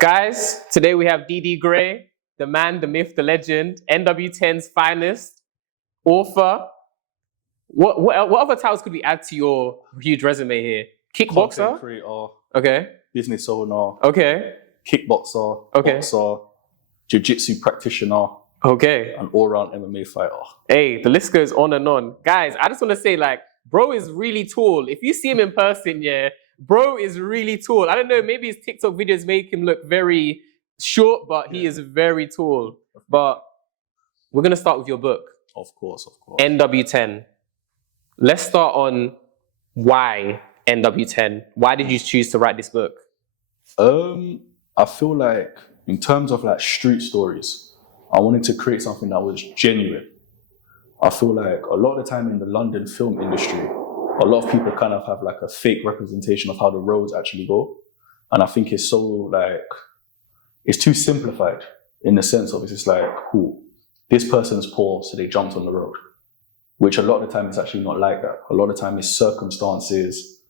Guys, today we have DD Gray, the man, the myth, the legend, NW10's finest, author. What other titles could we add to your huge resume here? Kickboxer? Content creator. Okay. Business owner. Okay. Kickboxer. Okay. Boxer. Jiu-jitsu practitioner. Okay. An all-round MMA fighter. Hey, the list goes on and on. Guys, I just want to say, bro is really tall. If you see him in person, bro is really tall. I don't know, maybe his TikTok videos make him look very short, but he is very tall. But we're going to start with your book. Of course. NW10. Let's start on why NW10. Why did you choose to write this book? I feel like in terms of street stories, I wanted to create something that was genuine. I feel like a lot of the time in the London film industry, a lot of people kind of have a fake representation of how the roads actually go. And I think it's so it's too simplified in the sense of it's just cool, this person's poor, so they jumped on the road. Which a lot of the time is actually not like that. A lot of the time it's circumstances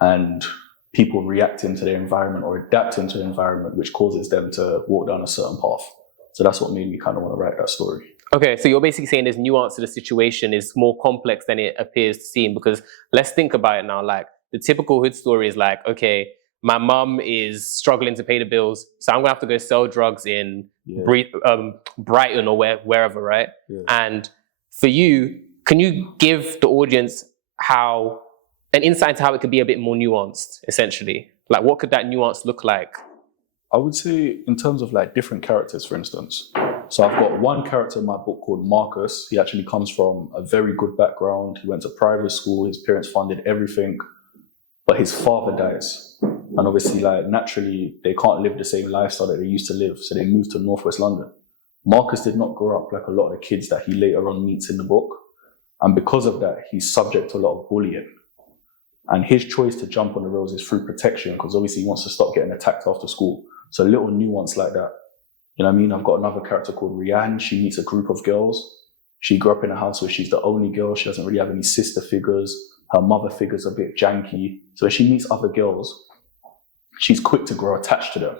and people reacting to their environment or adapting to the environment, which causes them to walk down a certain path. So that's what made me kind of want to write that story. Okay, so you're basically saying there's nuance to the situation is more complex than it appears to seem, because let's think about it now. The typical hood story is okay, my mum is struggling to pay the bills, so I'm gonna have to go sell drugs in Brighton or wherever, right? Yeah. And for you, can you give the audience an insight into how it could be a bit more nuanced, essentially? What could that nuance look like? I would say in terms of different characters, for instance. So I've got one character in my book called Marcus. He actually comes from a very good background. He went to private school. His parents funded everything, but his father dies. And obviously, naturally, they can't live the same lifestyle that they used to live. So they moved to Northwest London. Marcus did not grow up like a lot of the kids that he later on meets in the book. And because of that, he's subject to a lot of bullying. And his choice to jump on the roads is through protection, because obviously he wants to stop getting attacked after school. So a little nuance like that. You know what I mean? I've got another character called Rianne. She meets a group of girls. She grew up in a house where she's the only girl. She doesn't really have any sister figures. Her mother figure's a bit janky. So when she meets other girls, she's quick to grow attached to them.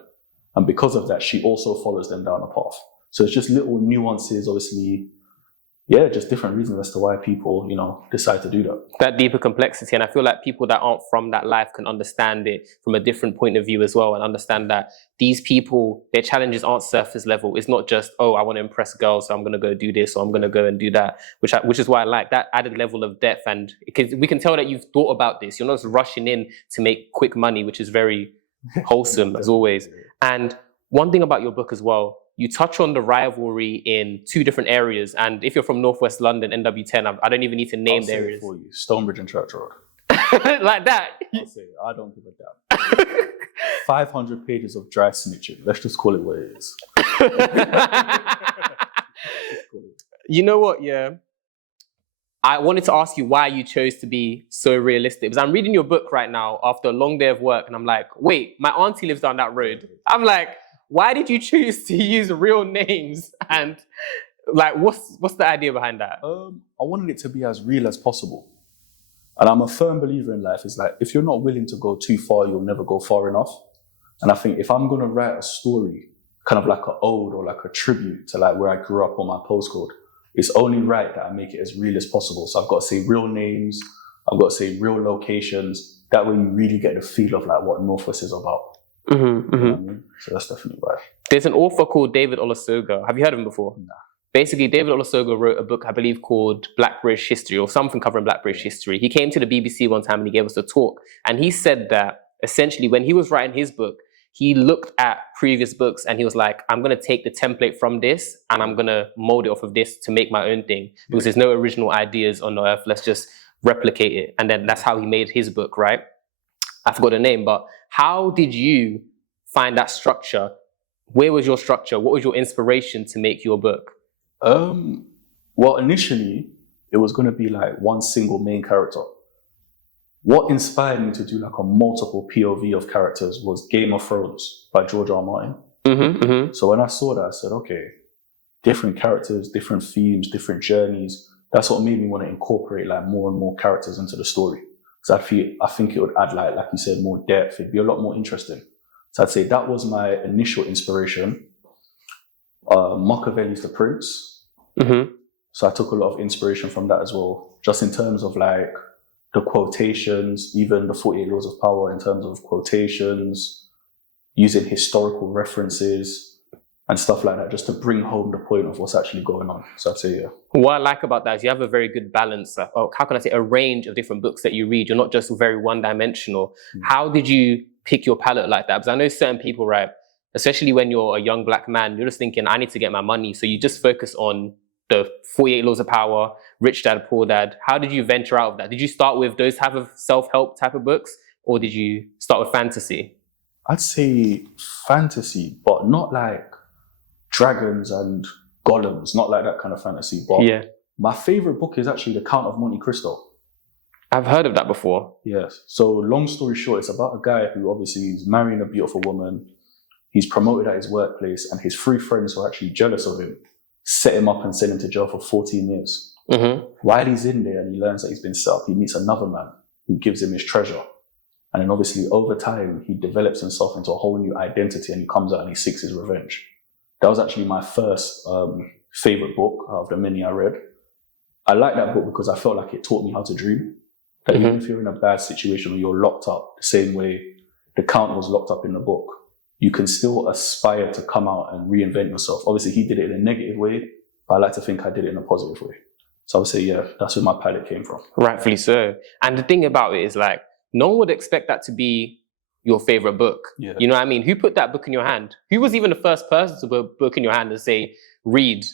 And because of that, she also follows them down a path. So it's just little nuances, obviously. Yeah, just different reasons as to why people, decide to do that. That deeper complexity. And I feel like people that aren't from that life can understand it from a different point of view as well, and understand that these people, their challenges aren't surface level. It's not just, I want to impress girls, so I'm going to go do this, or I'm going to go and do that, which is why I like that added level of depth. And we can tell that you've thought about this. You're not just rushing in to make quick money, which is very wholesome as always. And one thing about your book as well, you touch on the rivalry in two different areas. And if you're from Northwest London, NW10, I don't even need to name the areas. For you, Stonebridge and Church Road. Like that? I'll say it. I don't give a damn. 500 pages of dry snitching. Let's just call it what it is. You know what, I wanted to ask you why you chose to be so realistic. Because I'm reading your book right now after a long day of work, and I'm like, wait, my auntie lives down that road. I'm like, why did you choose to use real names? And what's the idea behind that? I wanted it to be as real as possible. And I'm a firm believer in life. It's if you're not willing to go too far, you'll never go far enough. And I think if I'm going to write a story, kind of like an ode or a tribute to where I grew up on my postcode, it's only right that I make it as real as possible. So I've got to say real names. I've got to say real locations. That way you really get the feel of what Northwest is about. Mm-hmm, mm-hmm. You know what I mean? So that's definitely why. There's an author called David Olusoga. Have you heard of him before? No. Basically, David Olusoga wrote a book, I believe, called Black British History, or something covering Black British history. He came to the BBC one time and he gave us a talk. And he said that essentially when he was writing his book, he looked at previous books and he was like, I'm going to take the template from this and I'm going to mold it off of this to make my own thing. Because there's no original ideas on the earth. Let's just replicate it. And then that's how he made his book, right? I forgot the name, but how did you find that structure? Where was your structure? What was your inspiration to make your book? Well, initially, it was going to be one single main character. What inspired me to do a multiple POV of characters was Game of Thrones by George R. R. Martin. Mm-hmm, mm-hmm. So when I saw that, I said, okay, different characters, different themes, different journeys. That's what made me want to incorporate more and more characters into the story. Because I think it would add, like you said, more depth. It'd be a lot more interesting. So I'd say that was my initial inspiration. Machiavelli's The Prince. Mm-hmm. So I took a lot of inspiration from that as well, just in terms of like the quotations, even the 48 Laws of Power in terms of quotations, using historical references and stuff like that, just to bring home the point of what's actually going on. So I'd say, yeah. What I like about that is you have a very good balance, how can I say, a range of different books that you read. You're not just very one-dimensional. How did you pick your palette like that? Because I know certain people, right, especially when you're a young black man, you're just thinking, I need to get my money. So you just focus on the 48 Laws of Power, Rich Dad, Poor Dad. How did you venture out of that? Did you start with those type of self-help type of books, or did you start with fantasy? I'd say fantasy, but not like dragons and golems, not like that kind of fantasy. But yeah, my favorite book is actually The Count of Monte Cristo. I've heard of that before. Yes. So long story short, it's about a guy who obviously is marrying a beautiful woman. He's promoted at his workplace, and his 3 friends who are actually jealous of him set him up and sent him to jail for 14 years. Mm-hmm. While he's in there and he learns that he's been set up, he meets another man who gives him his treasure. And then obviously over time, he develops himself into a whole new identity, and he comes out and he seeks his revenge. That was actually my first favorite book out of the many I read. I like that book because I felt like it taught me how to dream. That even if you're in a bad situation or you're locked up, the same way the Count was locked up in the book, you can still aspire to come out and reinvent yourself. Obviously, he did it in a negative way, but I like to think I did it in a positive way. So I would say, yeah, that's where my palette came from. Rightfully so. And the thing about it is, like, no one would expect that to be your favorite book. Yeah. You know what I mean? Who put that book in your hand? Who was even the first person to put a book in your hand and say, read?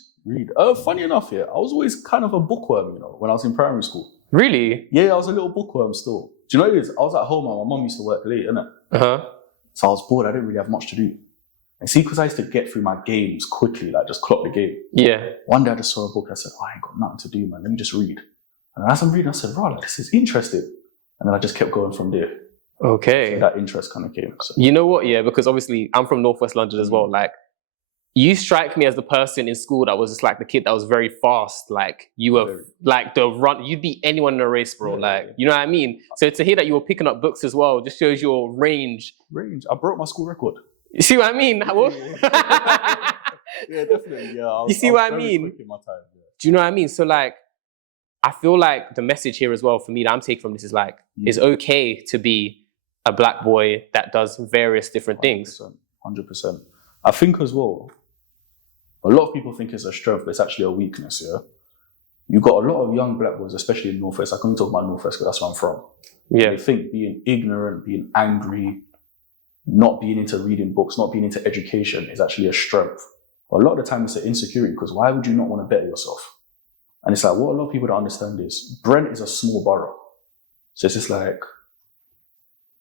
Funny enough, yeah, I was always kind of a bookworm, when I was in primary school. Really? Yeah, I was a little bookworm still. Do you know what it is? I was at home and my mum used to work late, innit? Uh-huh. So I was bored, I didn't really have much to do. And see, because I used to get through my games quickly, like just clock the game. Yeah. One day I just saw a book, I said, I ain't got nothing to do, man, let me just read. And as I'm reading, I said, like, this is interesting. And then I just kept going from there. Okay. So that interest kind of came. So. You know what? Yeah, because obviously I'm from Northwest London as well. Like, you strike me as the person in school that was just like the kid that was very fast. Like, you were like you'd beat anyone in a race, bro. Yeah, like, you know what I mean? So to hear that you were picking up books as well just shows your range. I broke my school record. You see what I mean? Yeah, definitely. Yeah. You see what I mean? In my time, yeah. Do you know what I mean? So like, I feel like the message here as well for me that I'm taking from this is like, it's okay to be a black boy that does various different 100%, things. 100%. I think as well, a lot of people think it's a strength, but it's actually a weakness, yeah? You got a lot of young black boys, especially in Northwest. I can talk about Northwest because that's where I'm from. Yeah. They think being ignorant, being angry, not being into reading books, not being into education is actually a strength. But a lot of the time it's an insecurity, because why would you not want to better yourself? And it's like, what a lot of people don't understand is, Brent is a small borough. So it's just like,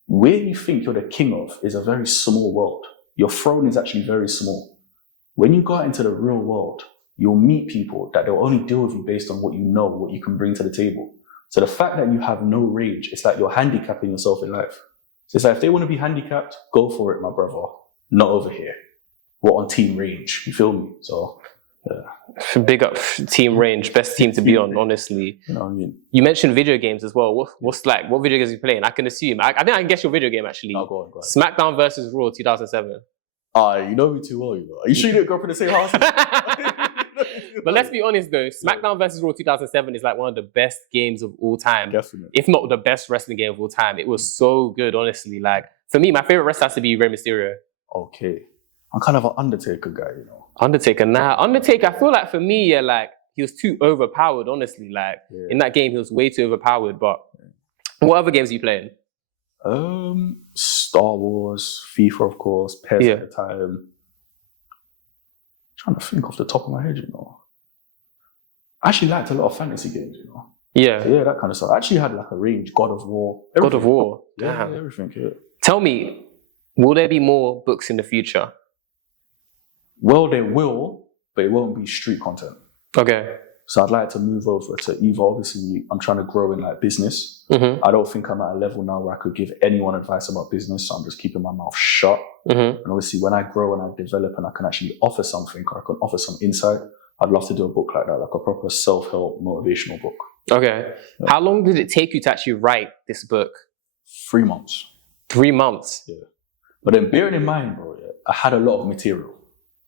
where you think you're the king of is a very small world. Your throne is actually very small. When you go out into the real world, you'll meet people that they'll only deal with you based on what you know, what you can bring to the table. So the fact that you have no range, it's like you're handicapping yourself in life. So it's like, if they want to be handicapped, go for it, my brother. Not over here. We're on team range. You feel me? So, yeah. Big up team range. Best team to be on, honestly. You know what I mean? You mentioned video games as well. What video games are you playing? I can assume. I think I can guess your video game, actually. No, go on. SmackDown versus Raw 2007. You know me too well, you know. Are you sure you didn't grow up in the same house? But let's be honest though, SmackDown versus Raw 2007 is like one of the best games of all time. Definitely. If not the best wrestling game of all time. It was so good, honestly. Like, for me, my favorite wrestler has to be Rey Mysterio. Okay. I'm kind of an Undertaker guy, you know. Undertaker, I feel like for me, yeah, like, he was too overpowered, honestly. Like, in that game, he was way too overpowered. But what other games are you playing? Star Wars, FIFA, of course, PES at the time. I'm trying to think off the top of my head, you know. I actually liked a lot of fantasy games, you know. Yeah. So, yeah, that kind of stuff. I actually had like a range, God of War. God of War? Yeah, everything, yeah. Tell me, will there be more books in the future? Well, there will, but it won't be street content. Okay. So I'd like to move over to either, obviously, I'm trying to grow in like business. Mm-hmm. I don't think I'm at a level now where I could give anyone advice about business, so I'm just keeping my mouth shut. Mm-hmm. And obviously, when I grow and I develop and I can actually offer something, or I can offer some insight, I'd love to do a book like that, like a proper self-help motivational book. Okay. Yeah. How long did it take you to actually write this book? 3 months. 3 months? Yeah. But then bearing in mind, bro, yeah, I had a lot of material.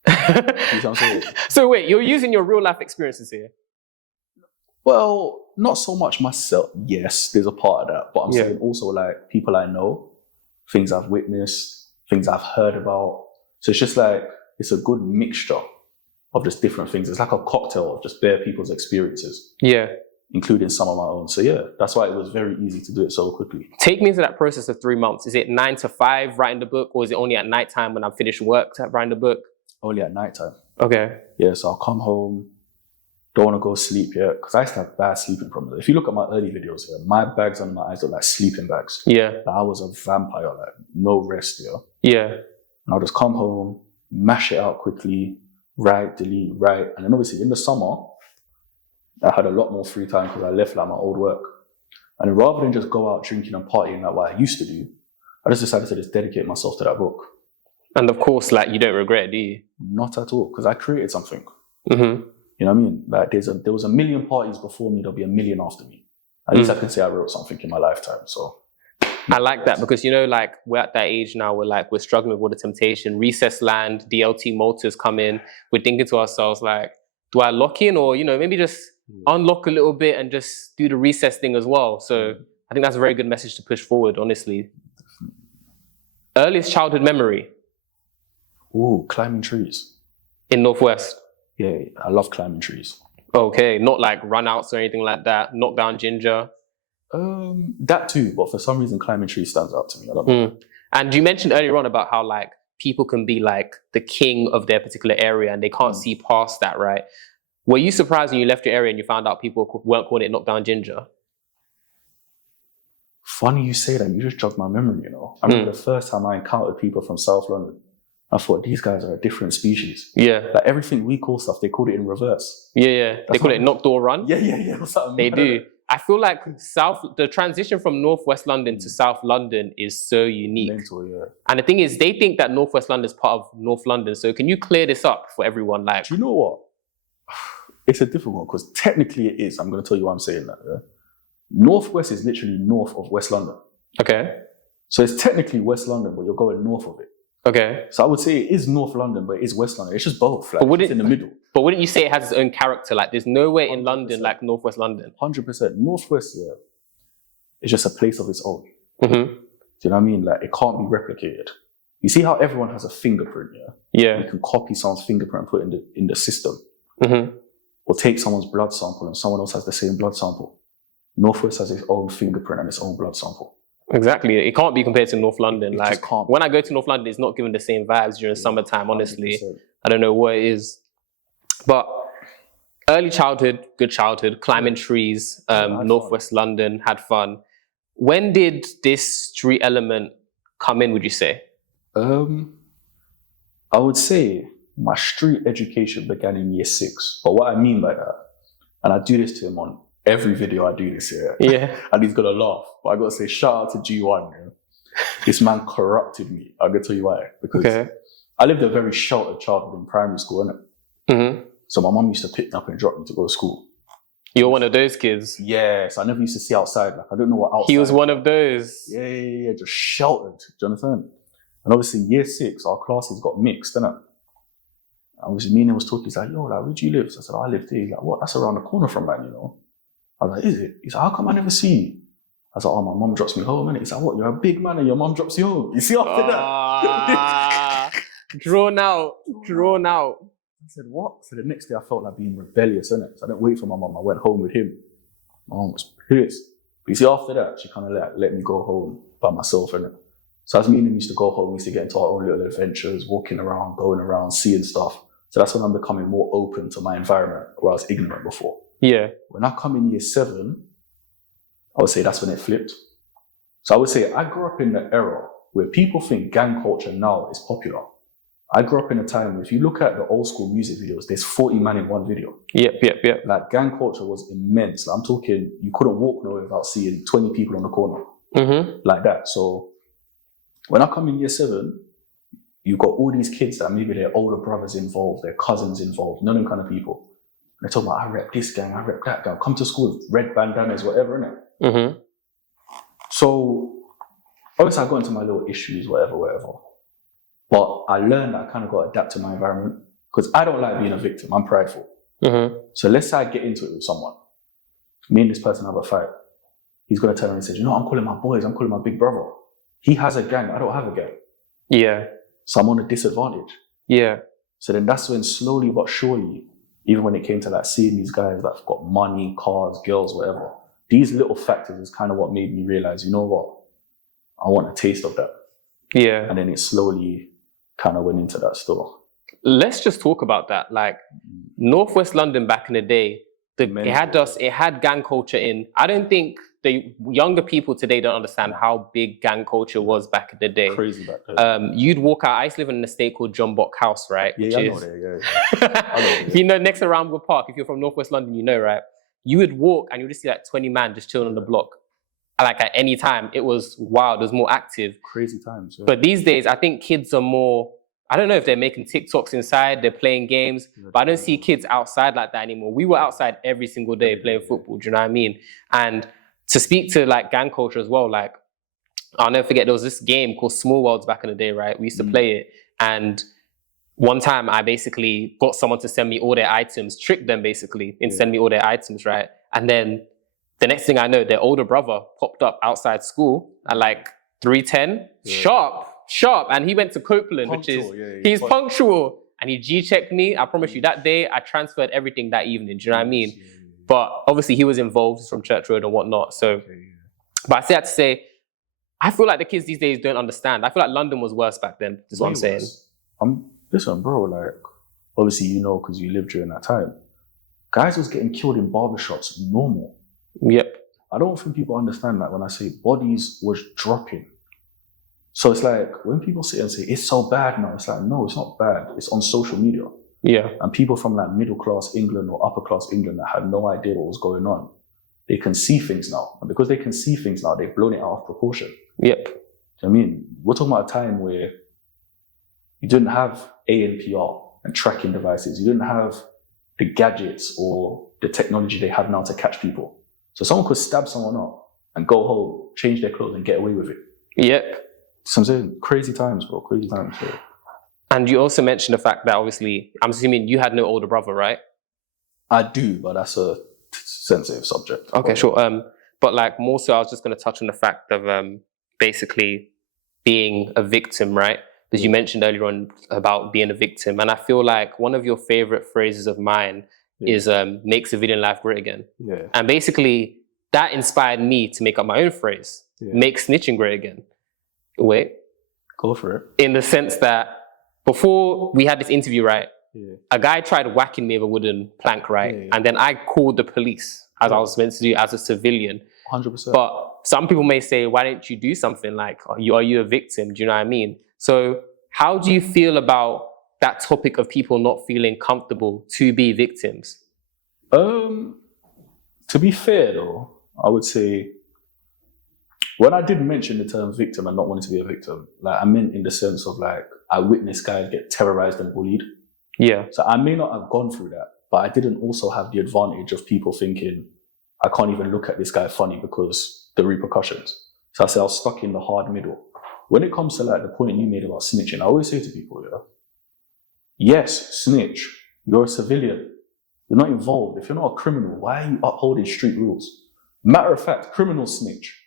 You see what I'm saying? So wait, you're using your real life experiences here? Well, not so much myself. Yes, there's a part of that. But I'm saying also like people I know, things I've witnessed, things I've heard about. So it's just like, it's a good mixture of just different things. It's like a cocktail of just bare people's experiences. Yeah. Including some of my own. So yeah, that's why it was very easy to do it so quickly. Take me into that process of 3 months. Is it 9 to 5 writing the book, or is it only at nighttime when I'm finished work to writing the book? Only at nighttime. Okay. Yeah, so I'll come home, don't want to go sleep yet, because I used to have bad sleeping problems. If you look at my early videos here, my bags under my eyes look like sleeping bags. Yeah. Like I was a vampire, like no rest, yeah. Yeah. And I'll just come home, mash it out quickly, write, delete, write. And then obviously in the summer, I had a lot more free time because I left like my old work. And rather than just go out drinking and partying like what I used to do, I just decided to just dedicate myself to that book. And of course, like, you don't regret it, do you? Not at all, because I created something. Mm-hmm. You know what I mean? Like there was a million parties before me, there'll be a million after me. At least I can say I wrote something in my lifetime. So I like that, because, you know, like, we're at that age now where we're struggling with all the temptation. Recess land, DLT motors come in. We're thinking to ourselves, like, do I lock in, or, you know, maybe just unlock a little bit and just do the recess thing as well. So I think that's a very good message to push forward, honestly. Earliest childhood memory? Ooh, climbing trees. In Northwest? Yeah, I love climbing trees. Okay, not like run-outs or anything like that? Knock down ginger? That too, but for some reason climbing trees stands out to me. I don't know. And you mentioned earlier on about how like people can be like the king of their particular area and they can't see past that, right? Were you surprised when you left your area and you found out people weren't calling it knock down ginger? Funny you say that, you just jogged my memory, you know. I remember the first time I encountered people from South London, I thought these guys are a different species. Yeah. Like everything we call stuff, they called it in reverse. Yeah. They call it knock door run. Yeah. They do. I feel like the transition from Northwest London to South London is so unique. Mental, yeah. And the thing is, they think that Northwest London is part of North London. So can you clear this up for everyone? Like, do you know what? It's a difficult one because technically it is. I'm going to tell you why I'm saying that. Yeah? Northwest is literally north of West London. Okay. So it's technically West London, but you're going north of it. Okay. So I would say it is North London, but it is West London. It's just both. Like, it's in the middle. But wouldn't you say it has its own character? Like, there's nowhere in London like Northwest London. 100%. Northwest, yeah, it's just a place of its own. Mm-hmm. Do you know what I mean? Like, it can't be replicated. You see how everyone has a fingerprint, yeah? Yeah. You can copy someone's fingerprint and put it in the system. Mm-hmm. Or take someone's blood sample and someone else has the same blood sample. Northwest has its own fingerprint and its own blood sample. Exactly. It can't be compared to North London. It like, just can't. When I go to North London, it's not giving the same vibes during summertime, honestly. 100%. I don't know what it is. But early childhood, good childhood, climbing trees, Northwest London, had fun. When did this street element come in, would you say? I would say my street education began in year 6. But what I mean by that, and I do this to him on every video I do this year. Yeah. And he's gonna laugh. But I gotta say, shout out to G1. Man. This man corrupted me. I'm gonna tell you why. Because I lived a very sheltered childhood in primary school, innit? Mm-hmm. So my mum used to pick me up and drop me to go to school. You're one of those kids. Yes, I never used to see outside. Like I don't know what outside. He was one of those. Yeah, just sheltered. Do you understand? And obviously, year 6, our classes got mixed, innit? Obviously, me and him was talking. He's like, "Yo, like, where do you live?" So I said, "I live there." He's like, "What? That's around the corner from man, you know." I was like, "Is it?" He's like, "How come I never see you?" I was like, "Oh, my mum drops me home." And he's like, "What? You're a big man and your mum drops you home." You see after that? Drawn out. I said, "What?" So the next day I felt like being rebellious, innit? So I didn't wait for my mum. I went home with him. My mum was pissed. But you see, after that, she kind of let me go home by myself, innit? So as me and him used to go home, we used to get into our own little adventures, walking around, going around, seeing stuff. So that's when I'm becoming more open to my environment, where I was ignorant before. Yeah. When I come in year 7, I would say that's when it flipped. So I would say I grew up in the era where people think gang culture now is popular. I grew up in a time where if you look at the old school music videos, there's 40 man in one video. Yep. Like gang culture was immense. Like, I'm talking, you couldn't walk nowhere without seeing 20 people on the corner. Mm-hmm. Like that. So when I come in year 7, you've got all these kids that maybe their older brothers involved, their cousins involved, none of them kind of people. And they're talking about, I rep this gang, I rep that gang, come to school with red bandanas, whatever, innit? Mm-hmm. So obviously I got into my little issues, whatever. But I learned that I kind of got to adapt to my environment because I don't like being a victim. I'm prideful. So let's say I get into it with someone. Me and this person have a fight. He's going to turn around and say, I'm calling my boys. I'm calling my big brother. He has a gang. I don't have a gang. Yeah. So I'm on a disadvantage. Yeah. So then that's when slowly but surely, even when it came to like seeing these guys that have got money, cars, girls, whatever, these little factors is kind of what made me realize, you know what? I want a taste of that. Yeah. And then it slowly kind of went into that store. Let's just talk about that. Like Northwest London back in the day, it had gang culture in. I don't think the younger people today don't understand how big gang culture was back in the day. Crazy back then. You'd walk out. I used to live in an estate called John Bock House, right? Yeah, I know that. I know that. You know, next to Ramswood Park. If you're from Northwest London, you know, right? You would walk and you would just see like 20 men just chilling on the block. Like at any time, it was wild. It was more active. Crazy times. Yeah. But these days, I think kids are more. I don't know if they're making TikToks inside, they're playing games, but I don't see kids outside like that anymore. We were outside every single day playing football, do you know what I mean? And to speak to like gang culture as well, like I'll never forget, there was this game called Small Worlds back in the day, right? We used to play it. And one time I basically got someone to send me all their items, tricked them basically, and send me all their items, right? And then the next thing I know, their older brother popped up outside school at like 3:10, sharp, and he went to Copeland, Punctual, which is, he's punctual, and he G-checked me. I promise you, that day, I transferred everything that evening, do you know what I mean? But obviously, he was involved from Church Road and whatnot, so, but I say that to say, I feel like the kids these days don't understand. I feel like London was worse back then, is what I'm saying. Listen, bro, like, obviously, you know, because you lived during that time, guys was getting killed in barbershops, normal. Yep. I don't think people understand that when I say bodies was dropping. So it's like, when people sit and say, it's so bad now, it's like, no, it's not bad. It's on social media. Yeah. And people from like middle class England or upper class England that had no idea what was going on, they can see things now. And because they can see things now, they've blown it out of proportion. Yep. Do you know what I mean? We're talking about a time where you didn't have ANPR and tracking devices. You didn't have the gadgets or the technology they have now to catch people. So someone could stab someone up and go home, change their clothes and get away with it. Yep. So I'm saying, crazy times, bro, crazy times. Yeah. And you also mentioned the fact that obviously, I'm assuming you had no older brother, right? I do, but that's a sensitive subject. Okay, sure. But like more so, I was just going to touch on the fact of basically being a victim, right? Because you mentioned earlier on about being a victim. And I feel like one of your favorite phrases of mine is make civilian life great again. Yeah. And basically, that inspired me to make up my own phrase, make snitching great again. Wait. Go for it. In the sense that before we had this interview, right, a guy tried whacking me with a wooden plank, right? And then I called the police, as I was meant to do as a civilian. 100%. But some people may say, why didn't you do something? Like, are you a victim? Do you know what I mean? So how do you feel about that topic of people not feeling comfortable to be victims? To be fair though, I would say, when I did mention the term victim and not wanting to be a victim, like I meant in the sense of like, I witnessed guys get terrorized and bullied. Yeah. So I may not have gone through that, but I didn't also have the advantage of people thinking, I can't even look at this guy funny because the repercussions. So I say I was stuck in the hard middle. When it comes to like the point you made about snitching, I always say to people, yes, snitch, you're a civilian. You're not involved. If you're not a criminal, why are you upholding street rules? Matter of fact, criminals snitch.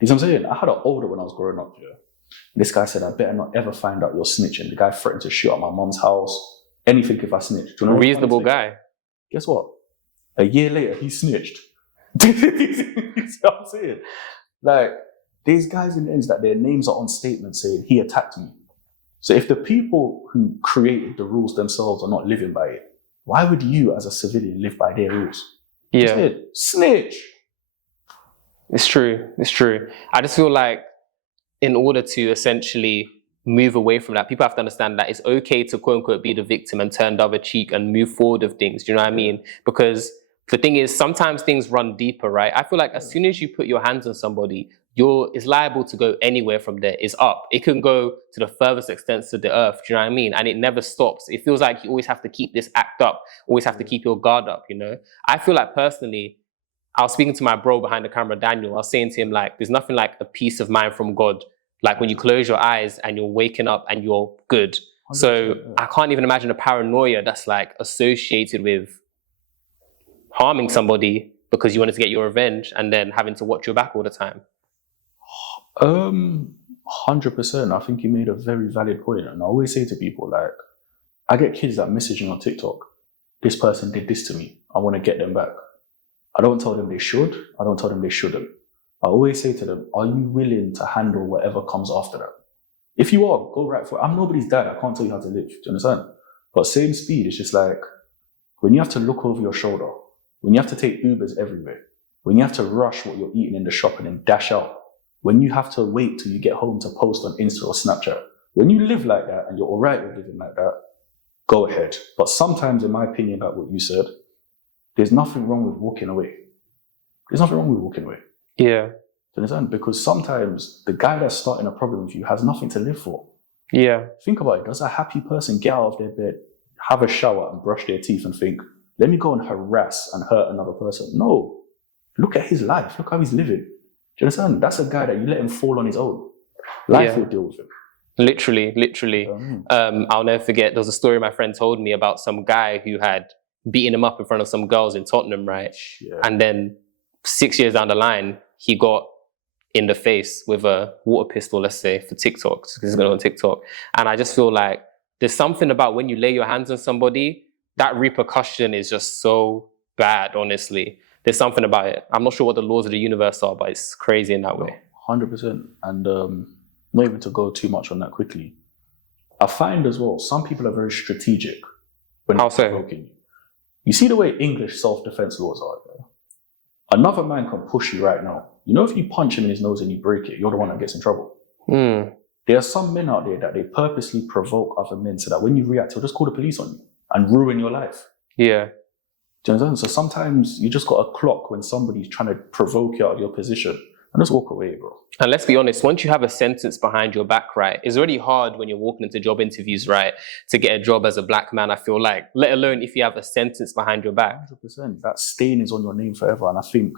You know what I'm saying? I had an older when I was growing up, This guy said, I better not ever find out you're snitching. The guy threatened to shoot at my mom's house. Anything if I snitch. Do you know Reasonable guy. Guess what? A year later, he snitched. You see what I'm saying? Like, these guys in the ends that their names are on statements saying, he attacked me. So if the people who created the rules themselves are not living by it, why would you as a civilian live by their rules? Yeah. Snitch. It's true. It's true. I just feel like in order to essentially move away from that, people have to understand that it's okay to quote unquote be the victim and turn the other cheek and move forward with things. Do you know what I mean? Because the thing is, sometimes things run deeper, right? I feel like as soon as you put your hands on somebody, it's liable to go anywhere from there. It's up. It can go to the furthest extents of the earth. Do you know what I mean? And it never stops. It feels like you always have to keep this act up, always have to keep your guard up, I feel like personally, I was speaking to my bro behind the camera, Daniel. I was saying to him, like, there's nothing like a peace of mind from God like when you close your eyes and you're waking up and you're good. So I can't even imagine a paranoia that's like associated with harming somebody because you wanted to get your revenge and then having to watch your back all the time. 100%. I think you made a very valid point. And I always say to people, like, I get kids that message me on TikTok, this person did this to me, I want to get them back. I don't tell them they should, I don't tell them they shouldn't. I always say to them, are you willing to handle whatever comes after that? If you are, go right for it. I'm nobody's dad, I can't tell you how to live, do you understand? But same speed, it's just like, when you have to look over your shoulder, when you have to take Ubers everywhere, when you have to rush what you're eating in the shop and then dash out, when you have to wait till you get home to post on Insta or Snapchat, when you live like that and you're all right with living like that, go ahead. But sometimes, in my opinion, about what you said, there's nothing wrong with walking away. There's nothing wrong with walking away. Yeah. Do you understand? Because sometimes the guy that's starting a problem with you has nothing to live for. Yeah. Think about it. Does a happy person get out of their bed, have a shower and brush their teeth and think, let me go and harass and hurt another person? No. Look at his life. Look how he's living. Do you understand? That's a guy that you let him fall on his own. Life will deal with him. Literally. I'll never forget, there was a story my friend told me about some guy who had beaten him up in front of some girls in Tottenham, right? Yeah. And then 6 years down the line, he got in the face with a water pistol, let's say, for TikTok, because he's going on TikTok. And I just feel like there's something about when you lay your hands on somebody, that repercussion is just so bad, honestly. There's something about it. I'm not sure what the laws of the universe are, but it's crazy in that way. 100%. And not even to go too much on that quickly, I find as well, some people are very strategic when they're provoking you. You see the way English self-defense laws are. Right? Another man can push you right now. You know, if you punch him in his nose and you break it, you're the one that gets in trouble. There are some men out there that they purposely provoke other men so that when you react, he'll just call the police on you and ruin your life. Yeah. Do you understand? So sometimes you just got to clock when somebody's trying to provoke you out of your position and just walk away, bro. And let's be honest, once you have a sentence behind your back, right, it's already hard when you're walking into job interviews, right, to get a job as a black man, I feel like, let alone if you have a sentence behind your back. 100%. That stain is on your name forever. And I think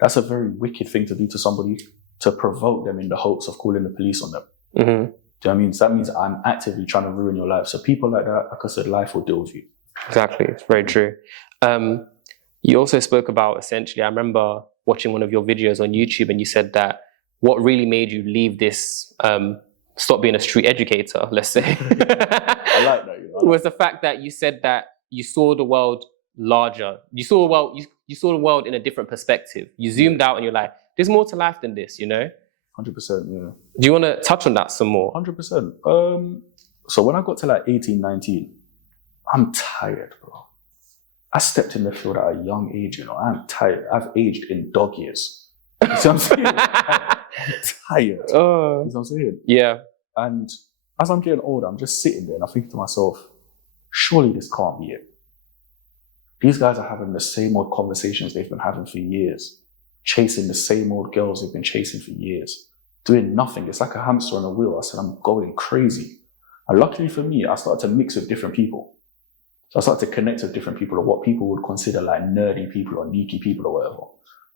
that's a very wicked thing to do to somebody, to provoke them in the hopes of calling the police on them. Do you know what I mean? So that means I'm actively trying to ruin your life. So people like that, like I said, life will deal with you. Exactly. It's very true. You also spoke about, essentially, I remember watching one of your videos on YouTube and you said that what really made you leave this, stop being a street educator, let's say. I like that. Was the fact that you said that you saw the world larger. You saw the world in a different perspective. You zoomed out and you're like, there's more to life than this, you know? 100%, yeah. Do you want to touch on that some more? 100%. So when I got to like 18, 19, I'm tired, bro. I stepped in the field at a young age, you know. I'm tired. I've aged in dog years. You see what I'm saying? I'm tired. You know what I'm saying? Yeah. And as I'm getting older, I'm just sitting there and I think to myself, surely this can't be it. These guys are having the same old conversations they've been having for years, chasing the same old girls they've been chasing for years, doing nothing. It's like a hamster on a wheel. I said, I'm going crazy. And luckily for me, I started to mix with different people. So I started to connect with different people, or what people would consider like nerdy people or geeky people or whatever.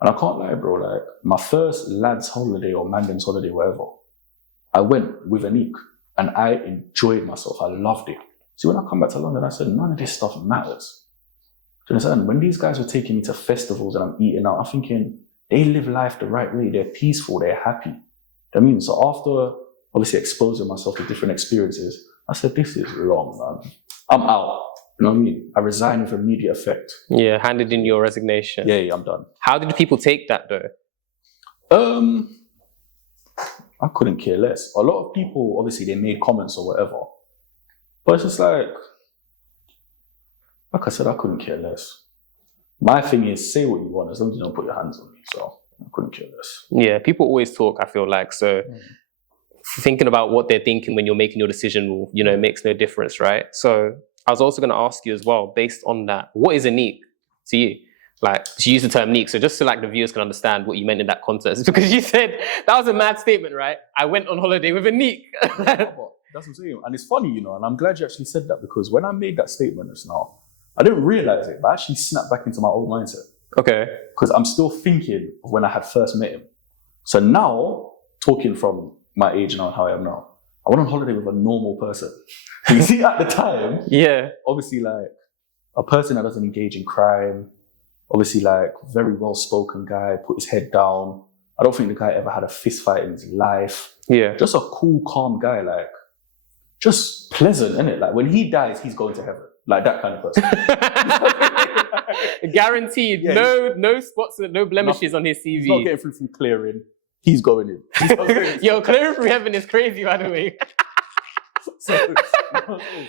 And I can't lie, bro, like my first lad's holiday or manden's holiday, whatever, I went with Anik and I enjoyed myself. I loved it. See, when I come back to London, I said, none of this stuff matters. Do you understand? When these guys were taking me to festivals and I'm eating out, I'm thinking, they live life the right way. They're peaceful. They're happy. I mean, so after obviously exposing myself to different experiences, I said, this is wrong, man. I'm out. You know what I mean? I resigned with immediate effect. Yeah, handed in your resignation. Yeah, I'm done. How did people take that though? I couldn't care less. A lot of people, obviously, they made comments or whatever. But it's just like I said, I couldn't care less. My thing is, say what you want as long as you don't put your hands on me. So I couldn't care less. Yeah, people always talk, I feel like. So thinking about what they're thinking when you're making your decision, you know, makes no difference, right? So I was also going to ask you as well, based on that, what is a neek to you? Like, to use the term neek, so just so like the viewers can understand what you meant in that context, because you said, that was a mad statement, right? I went on holiday with a neek. That's what I'm saying. And it's funny, you know, and I'm glad you actually said that, because when I made that statement just now, I didn't realize it, but I actually snapped back into my old mindset. Okay. Because I'm still thinking of when I had first met him. So now, talking from my age now and how I am now, I went on holiday with a normal person. You see, at the time, obviously, like, a person that doesn't engage in crime, obviously, like, very well-spoken guy, put his head down. I don't think the guy ever had a fist fight in his life. Yeah. Just a cool, calm guy, like, just pleasant, innit? Like, when he dies, he's going to heaven. Like, that kind of person. Guaranteed. No spots, no blemishes on his CV. He's not getting through clearing. He's going in. Yo, clearing through heaven is crazy, by the way. so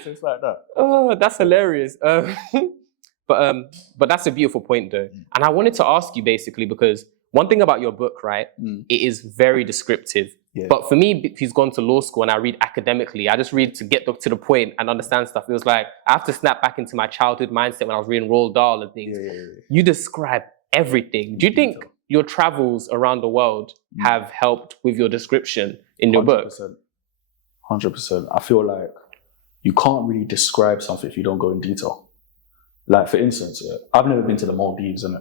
it's like that. Oh, that's hilarious. But that's a beautiful point, though. And I wanted to ask you, basically, because one thing about your book, right, it is very descriptive. Yeah. But for me, who's gone to law school and I read academically, I just read to get to the point and understand stuff. It was like, I have to snap back into my childhood mindset when I was reading Roald Dahl and things. Yeah. You describe everything. Do you think your travels around the world have helped with your description in your 100%. book? 100%. I feel like you can't really describe something if you don't go in detail. Like, for instance, I've never been to the Maldives, and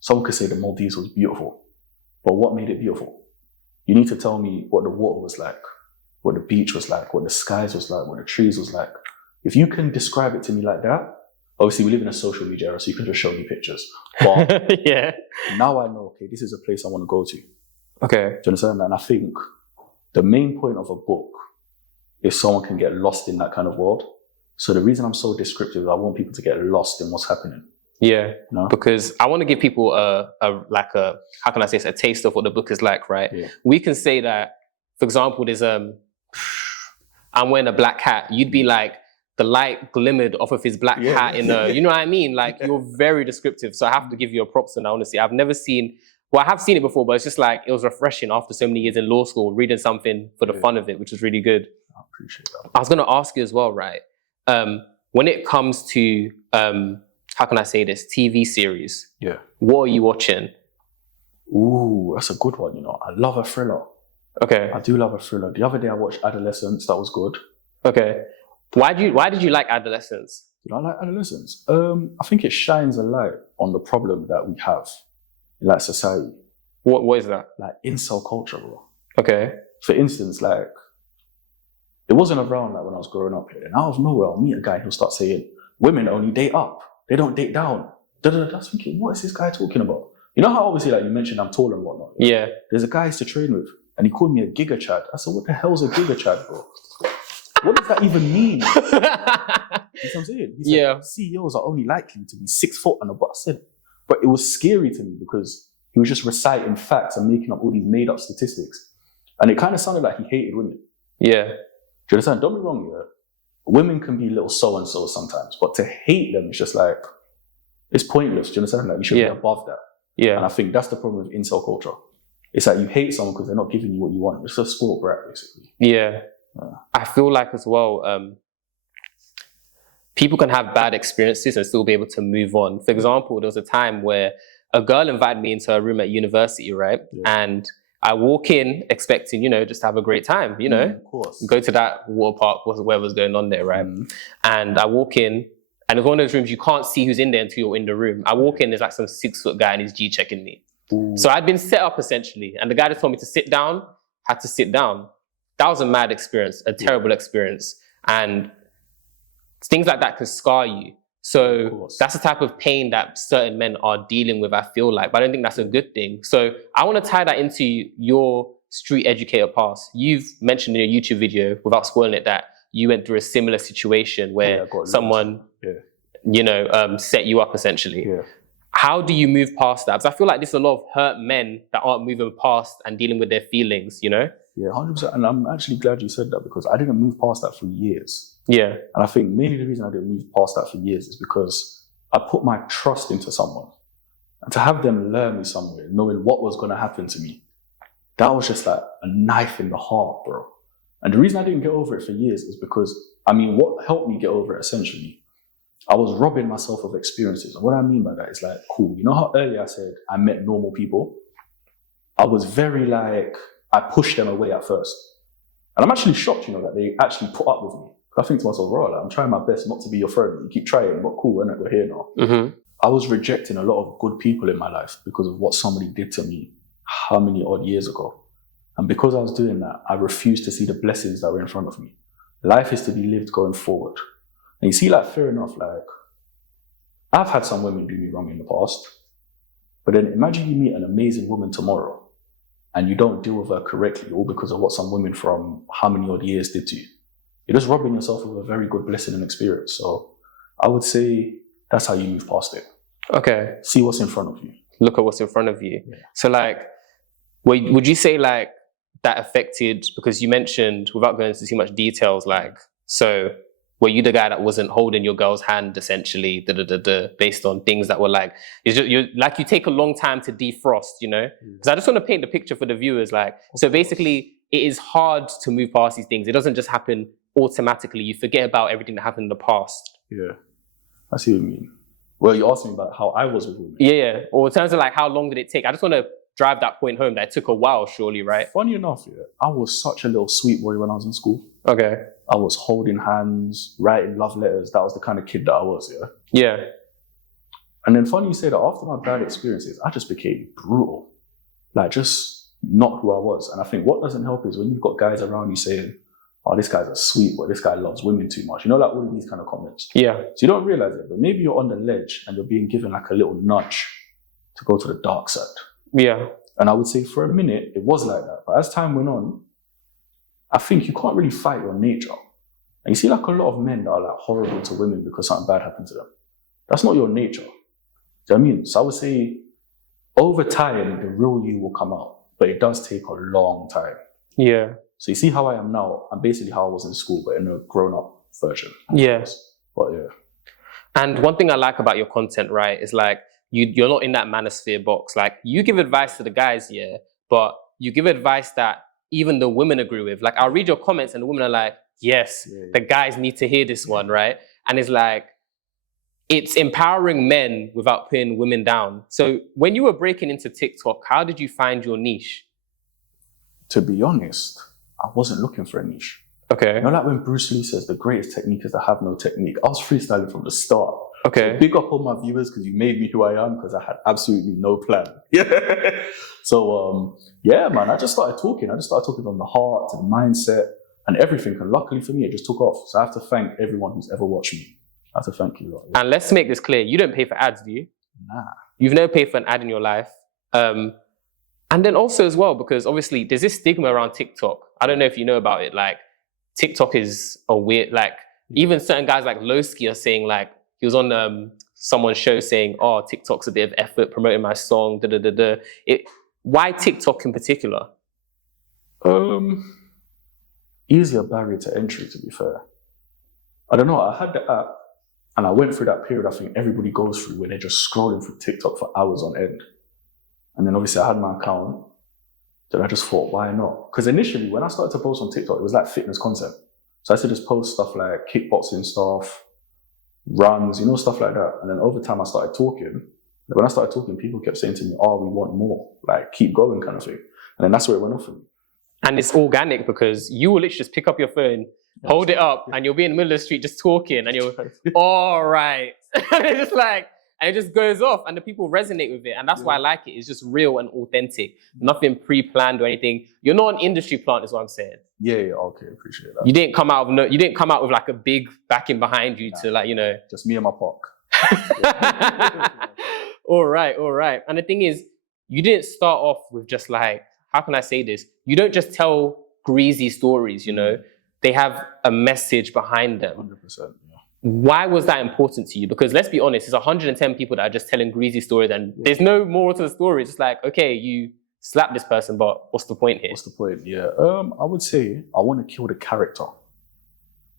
someone could say the Maldives was beautiful. But what made it beautiful? You need to tell me what the water was like, what the beach was like, what the skies was like, what the trees was like. If you can describe it to me like that, obviously we live in a social media era, so you can just show me pictures. But now I know, okay, this is a place I want to go to. Okay. Do you understand that? And I think the main point of a book is someone can get lost in that kind of world. So the reason I'm so descriptive is I want people to get lost in what's happening. Yeah, you know? Because I want to give people how can I say this, a taste of what the book is like, right? Yeah. We can say that, for example, there's I'm wearing a black hat. You'd be like, the light glimmered off of his black hat in you know what I mean? Like, you're very descriptive. So I have to give you a props on that, honestly. I've never seen, well, I have seen it before, but it's just like, it was refreshing after so many years in law school, reading something for the fun of it, which was really good. I appreciate that. I was going to ask you as well, right? When it comes to, how can I say this, TV series, what are you watching? Ooh, that's a good one, you know. I love a thriller. Okay. I do love a thriller. The other day I watched Adolescence. That was good. Okay. Why did you like Adolescence? You know, I like Adolescence. I think it shines a light on the problem that we have in like society. What is that? Like incel culture, bro. Okay. For instance, like, it wasn't around like when I was growing up here. And out of nowhere, I'll meet a guy who'll start saying, women only date up. They don't date down. I was thinking, what is this guy talking about? You know how obviously, like you mentioned, I'm tall and whatnot. Yeah. There's a guy I used to train with, and he called me a giga chad. I said, what the hell's a giga chad, bro? What does that even mean? You know what I'm saying? He said, CEOs are only likely to be 6 foot and above. I said, but it was scary to me because he was just reciting facts and making up all these made up statistics. And it kind of sounded like he hated women. Yeah. Do you understand? Don't be wrong, yeah. Women can be little so-and-so sometimes, but to hate them is just like, it's pointless. Do you understand? Like, you should be above that. Yeah. And I think that's the problem with incel culture. It's like you hate someone because they're not giving you what you want. It's a sport brat, basically. Yeah. I feel like as well, people can have bad experiences and still be able to move on. For example, there was a time where a girl invited me into her room at university, right? Yeah. And I walk in expecting, just to have a great time, of course. Go to that water park, whatever's going on there, right? And I walk in, and it's one of those rooms you can't see who's in there until you're in the room. I walk in, there's like some 6 foot guy and he's G-checking me. Ooh. So I'd been set up essentially, and the guy just told me to sit down, had to sit down. That was a mad experience, a terrible experience. And things like that can scar you. So that's the type of pain that certain men are dealing with, I feel like. But I don't think that's a good thing. So I want to tie that into your street educator past. You've mentioned in your YouTube video, without spoiling it, that you went through a similar situation where someone, set you up essentially. Yeah. How do you move past that? Because I feel like there's a lot of hurt men that aren't moving past and dealing with their feelings, Yeah, 100%. And I'm actually glad you said that because I didn't move past that for years. Yeah. And I think mainly the reason I didn't move past that for years is because I put my trust into someone. And to have them learn me somewhere, knowing what was going to happen to me, that was just like a knife in the heart, bro. And the reason I didn't get over it for years is because, what helped me get over it essentially, I was robbing myself of experiences. And what I mean by that is like, cool. You know how earlier I said I met normal people? I was very like, I pushed them away at first. And I'm actually shocked, that they actually put up with me. I think to myself, I'm trying my best not to be your friend. You keep trying, but cool, we're here now. Mm-hmm. I was rejecting a lot of good people in my life because of what somebody did to me how many odd years ago. And because I was doing that, I refused to see the blessings that were in front of me. Life is to be lived going forward. And you see, like, fair enough, like, I've had some women do me wrong in the past, but then imagine you meet an amazing woman tomorrow and you don't deal with her correctly, all because of what some women from how many odd years did to you. You're just robbing yourself of a very good blessing and experience. So I would say that's how you move past it. Okay. See what's in front of you. Look at what's in front of you. Yeah. So like, would you say like that affected, because you mentioned, without going into too much details, like, so were you the guy that wasn't holding your girl's hand essentially, based on things that were like, you take a long time to defrost, you know? Because I just want to paint the picture for the viewers, like, so basically it is hard to move past these things. It doesn't just happen automatically. You forget about everything that happened in the past. Yeah, I see what you mean. Well, you're asking about how I was with women. Yeah. Or in terms of like, how long did it take? I just want to drive that point home that it took a while, surely, right? Funny enough, yeah, I was such a little sweet boy when I was in school. Okay. I was holding hands, writing love letters. That was the kind of kid that I was, yeah? Yeah. And then funny you say that, after my bad experiences, I just became brutal. Like, just not who I was. And I think what doesn't help is when you've got guys around you saying, oh, this guy's a sweet boy, this guy loves women too much. You know, like all of these kind of comments. Yeah. So you don't realize it, but maybe you're on the ledge and you're being given like a little nudge to go to the dark side. Yeah. And I would say for a minute, it was like that. But as time went on, I think you can't really fight your nature. And you see like a lot of men that are like horrible to women because something bad happened to them. That's not your nature. Do you know what I mean? So I would say over time, the real you will come out, but it does take a long time. Yeah. So you see how I am now, I'm basically how I was in school, but in a grown-up version. Yes. But yeah. And one thing I like about your content, right, is like, you're not in that manosphere box. Like, you give advice to the guys, yeah, but you give advice that even the women agree with. Like, I'll read your comments and the women are like, yes, the guys need to hear this one, right? And it's like, it's empowering men without putting women down. So when you were breaking into TikTok, how did you find your niche? To be honest, I wasn't looking for a niche. Okay. You know, like when Bruce Lee says the greatest technique is to have no technique. I was freestyling from the start. Okay. So big up all my viewers because you made me who I am because I had absolutely no plan. Yeah. So, yeah, man, I just started talking. I just started talking from the heart to the mindset and everything. And luckily for me, it just took off. So I have to thank everyone who's ever watched me. I have to thank you. Yeah. And let's make this clear. You don't pay for ads, do you? Nah. You've never paid for an ad in your life. And then also as well, because obviously there's this stigma around TikTok. I don't know if you know about it. Like, TikTok is a weird, like, even certain guys like Lowski are saying, like, he was on someone's show saying, oh, TikTok's a bit of effort promoting my song, Why TikTok in particular? Easier barrier to entry, to be fair. I don't know, I had the app and I went through that period I think everybody goes through where they're just scrolling through TikTok for hours on end. And then obviously I had my account. Then I just thought, why not? Because initially when I started to post on TikTok, it was like fitness content. So I used to just post stuff like kickboxing stuff, runs, you know, stuff like that. And then over time I started talking. When I started talking, people kept saying to me, oh, we want more, like keep going kind of thing. And then that's where it went off for me. And it's organic because you will literally just pick up your phone, hold it up, and you'll be in the middle of the street just talking, and you're, all right. And it's just like, and it just goes off, and the people resonate with it. And that's why I like it. It's just real and authentic. Nothing pre-planned or anything. You're not an industry plant, is what I'm saying. Yeah, okay, appreciate that. You didn't come out with like a big backing behind you to like, you know. Just me and my park. All right. And the thing is, you didn't start off with just like, how can I say this? You don't just tell greasy stories, you know. They have a message behind them. 100%, yeah. Why was that important to you? Because let's be honest, there's 110 people that are just telling greasy stories and there's no moral to the story. It's just like, okay, you slap this person, but what's the point here? What's the point? Yeah. I would say I want to kill the character.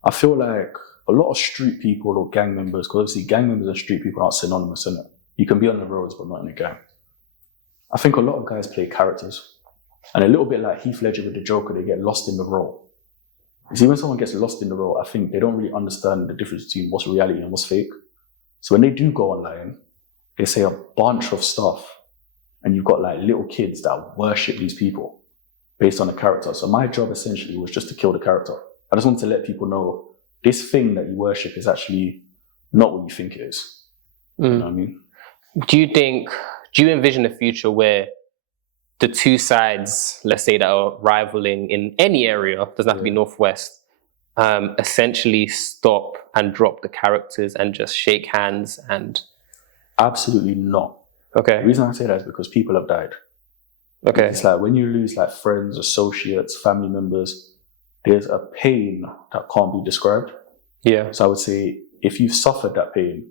I feel like a lot of street people or gang members, because obviously gang members and street people aren't synonymous, innit? You can be on the roads, but not in a gang. I think a lot of guys play characters. And a little bit like Heath Ledger with the Joker, they get lost in the role. You see, when someone gets lost in the role, I think they don't really understand the difference between what's reality and what's fake. So when they do go online, they say a bunch of stuff, and you've got like little kids that worship these people based on the character. So my job essentially was just to kill the character. I just wanted to let people know this thing that you worship is actually not what you think it is. You know what I mean? Do you envision a future where the two sides, let's say, that are rivaling in any area, doesn't have to be Northwest, essentially stop and drop the characters and just shake hands and... Absolutely not. Okay. The reason I say that is because people have died. Okay. It's like when you lose like friends, associates, family members, there's a pain that can't be described. Yeah. So I would say if you've suffered that pain,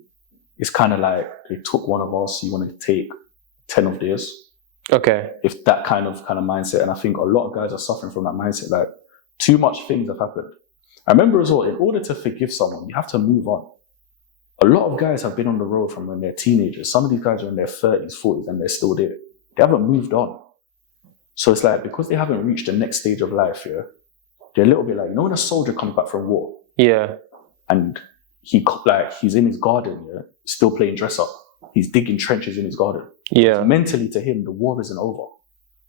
it's kind of like they took one of us, you want to take 10 of theirs. Okay. If that kind of mindset, and I think a lot of guys are suffering from that mindset, like too much things have happened. I remember as well, in order to forgive someone, you have to move on. A lot of guys have been on the road from when they're teenagers. Some of these guys are in their 30s, 40s, and they're still there. They haven't moved on. So it's like, because they haven't reached the next stage of life, yeah, they're a little bit like, you know when a soldier comes back from war? Yeah. And he's in his garden, yeah, still playing dress up. He's digging trenches in his garden. Yeah. So mentally to him, the war isn't over.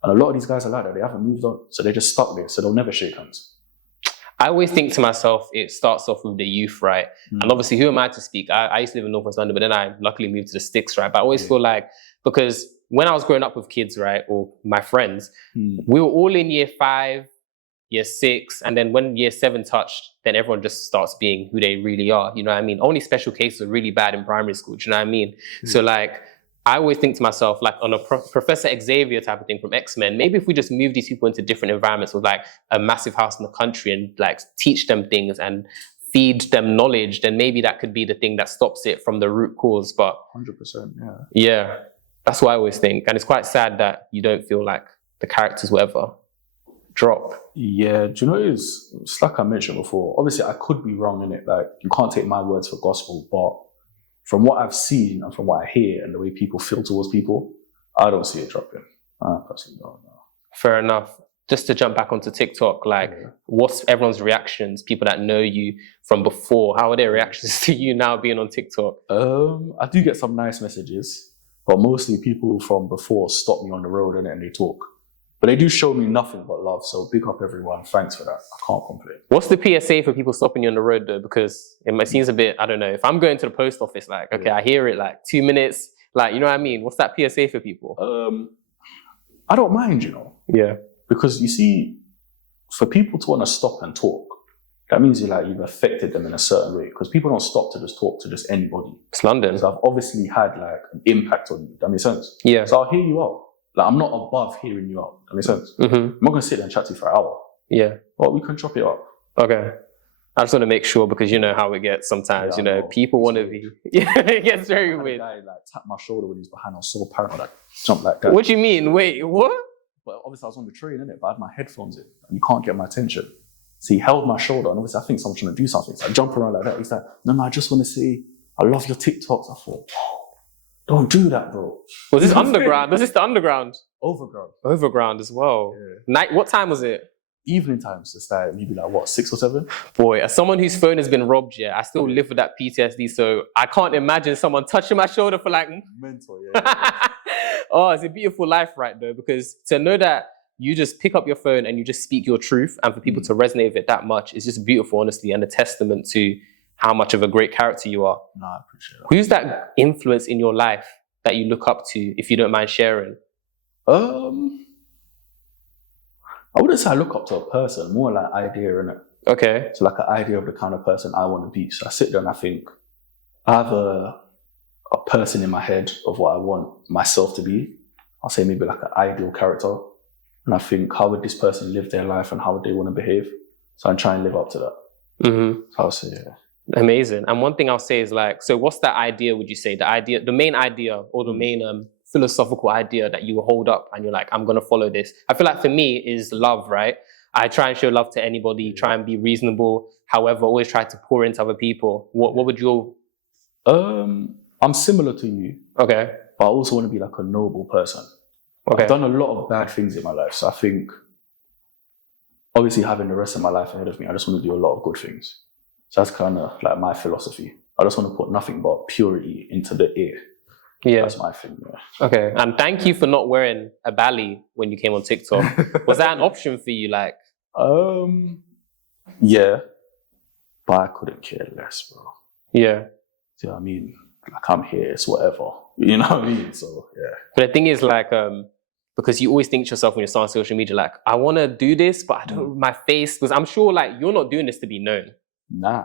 And a lot of these guys are like that. They haven't moved on. So they're just stuck there. So they'll never shake hands. I always think to myself, it starts off with the youth, right? And obviously, who am I to speak? I used to live in Northwest London, but then I luckily moved to the sticks, right? But I always feel like, because when I was growing up with kids, right, or my friends, we were all in year 5, year 6, and then when year 7 touched, then everyone just starts being who they really are. You know what I mean? Only special cases are really bad in primary school. Do you know what I mean? So like, I always think to myself, like on a Professor Xavier type of thing from X-Men, maybe if we just move these people into different environments with like a massive house in the country and like teach them things and feed them knowledge, then maybe that could be the thing that stops it from the root cause. But 100%, yeah. Yeah, that's what I always think. And it's quite sad that you don't feel like the characters will ever drop. Yeah, do you know it's like I mentioned before, obviously I could be wrong in it. Like, you can't take my words for gospel, but from what I've seen and from what I hear and the way people feel towards people, I don't see it dropping. I personally don't know. Fair enough. Just to jump back onto TikTok, like, what's everyone's reactions? People that know you from before, how are their reactions to you now being on TikTok? I do get some nice messages, but mostly people from before stop me on the road and they talk. But they do show me nothing but love, so big up everyone. Thanks for that. I can't complain. What's the PSA for people stopping you on the road though? Because it seems a bit, I don't know, if I'm going to the post office, like, okay, I hear it like 2 minutes, like, you know what I mean? What's that PSA for people? I don't mind, you know. Yeah. Because you see, for people to want to stop and talk, that means you've affected them in a certain way. Because people don't stop to just talk to just anybody. It's London. Because I've obviously had like an impact on you. That makes sense? Yeah. So I'll hear you out. Like, I'm not above hearing you out. That makes sense? I'm not going to sit there and chat to you for an hour. Yeah. But we can chop it up. Okay. I just want to make sure, because you know how it gets sometimes, people want to be... Yeah, it gets very weird. I had a guy tapped my shoulder when he was behind. I was so paranoid, I jumped like that. What do you mean? Wait, what? But obviously I was on the train, innit? But I had my headphones in and you can't get my attention. So he held my shoulder and obviously I think someone's trying to do something. So I jump around like that. He's like, no, I just want to say, I love your TikToks. I thought, don't do that, bro. Was this underground? Was this the underground? Overground. Overground as well. Yeah. Night. What time was it? Evening times. It's like maybe 6 or 7. Boy, as someone whose phone has been robbed, I still live with that PTSD. So I can't imagine someone touching my shoulder for like... Mental, yeah. Oh, it's a beautiful life, right, though, because to know that you just pick up your phone and you just speak your truth, and for people to resonate with it that much is just beautiful, honestly, and a testament to how much of a great character you are. No, I appreciate that. Who's that influence in your life that you look up to, if you don't mind sharing? I wouldn't say I look up to a person, more like idea, innit? Okay. So like an idea of the kind of person I want to be. So I sit there and I think, I have a person in my head of what I want myself to be. I'll say maybe like an ideal character. And I think, how would this person live their life and how would they want to behave? So I try and live up to that. So I'll say, yeah. Amazing. And one thing I'll say is like, so what's that idea, would you say? The main idea or the main philosophical idea that you hold up and you're like, I'm going to follow this. I feel like for me is love, right? I try and show love to anybody, try and be reasonable. However, always try to pour into other people. What would your... I'm similar to you. Okay. But I also want to be like a noble person. Okay. I've done a lot of bad things in my life. So I think, obviously having the rest of my life ahead of me, I just want to do a lot of good things. So that's kind of like my philosophy. I just want to put nothing but purity into the air. Yeah. That's my thing, yeah. Okay. And thank you for not wearing a bally when you came on TikTok. Was that an option for you? Like, yeah, but I couldn't care less, bro. Yeah. See what I mean? Like, I'm here, it's whatever. You know what I mean? So, yeah. But the thing is, like, Because you always think to yourself when you're starting social media, like, I want to do this, but I don't, my face, because I'm sure like you're not doing this to be known. Nah.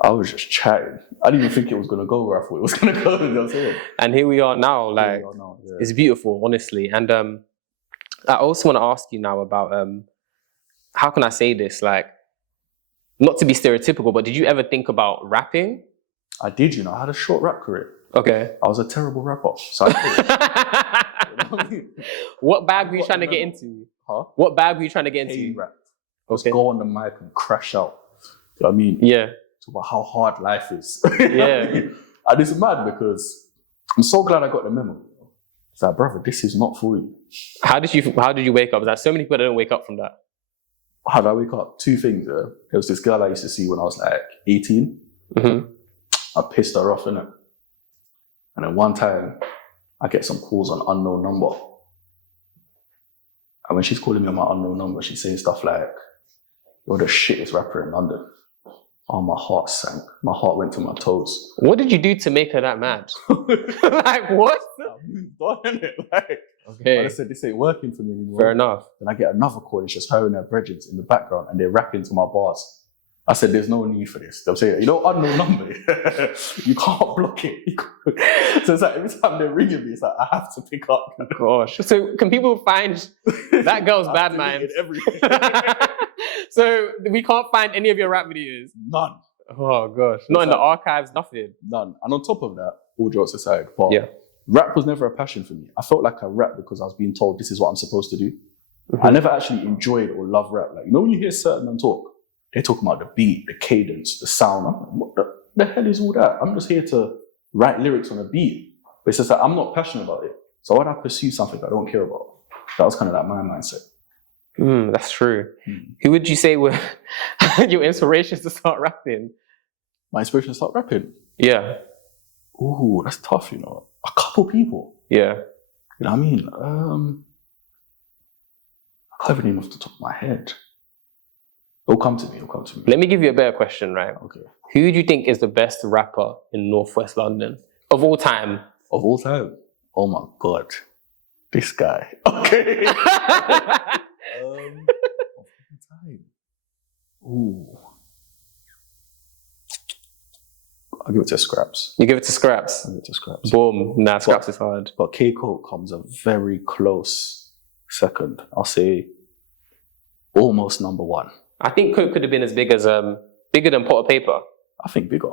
I was just chatting. I didn't even think it was going to go where I thought it was going to go. You know what I'm saying? And here we are now, like, it's beautiful, honestly. And I also want to ask you now about, how can I say this? Like, not to be stereotypical, but did you ever think about rapping? I did, you know. I had a short rap career. Okay. I was a terrible rapper. So I What bag were you trying to get into? Huh? What bag were you trying to get into? Rap. Let's go on the mic and crash out. You know what I mean? Yeah. Talk about how hard life is. Yeah. And it's mad because I'm so glad I got the memo. It's like, brother, this is not for you. How did you wake up? There's so many people that don't wake up from that. How did I wake up? Two things. There was this girl I used to see when I was like 18. Mm-hmm. I pissed her off, innit? And then one time, I get some calls on unknown number. And when she's calling me on my unknown number, she's saying stuff like, you're the shittest rapper in London. Oh, my heart sank. My heart went to my toes. What did you do to make her that mad? Like, what? I moved on, innit? Like, okay. I said, this ain't working for me anymore. Fair enough. Then I get another call, it's just her and her brethren in the background, and they're rapping to my bars. I said, there's no need for this. They'll say, you know, unknown number, you can't block it. So it's like, every time they're ringing me, it's like, I have to pick up. Gosh. So can people find that girl's bad mind? Everything. So we can't find any of your rap videos? None. Oh, gosh. Not in the archives, nothing? None. And on top of that, all jokes aside, but rap was never a passion for me. I felt like I rapped because I was being told this is what I'm supposed to do. Mm-hmm. I never actually enjoyed or loved rap. Like, you know, when you hear certain men talk, they're talking about the beat, the cadence, the sound. I'm like, what the hell is all that? I'm just here to write lyrics on a beat. But it's just that I'm not passionate about it. So why would I pursue something I don't care about? That was kind of like my mindset. That's true. Who would you say were your inspirations to start rapping? My inspiration to start rapping? Yeah. Ooh, that's tough, you know. A couple people. Yeah. You know what I mean? I can't even name off the top of my head. It'll come to me. Let me give you a better question, right? Okay. Who do you think is the best rapper in Northwest London? Of all time? Of all time? Oh my God. This guy. Okay. Of all time. Ooh. I'll give it to Scraps. You give it to Scraps? I'll give it to Scraps. Boom. Nah, Scraps is hard. But K. Cole comes a very close second. I'll say almost number one. I think Coke could have been as big as bigger than Pot of Paper. I think bigger.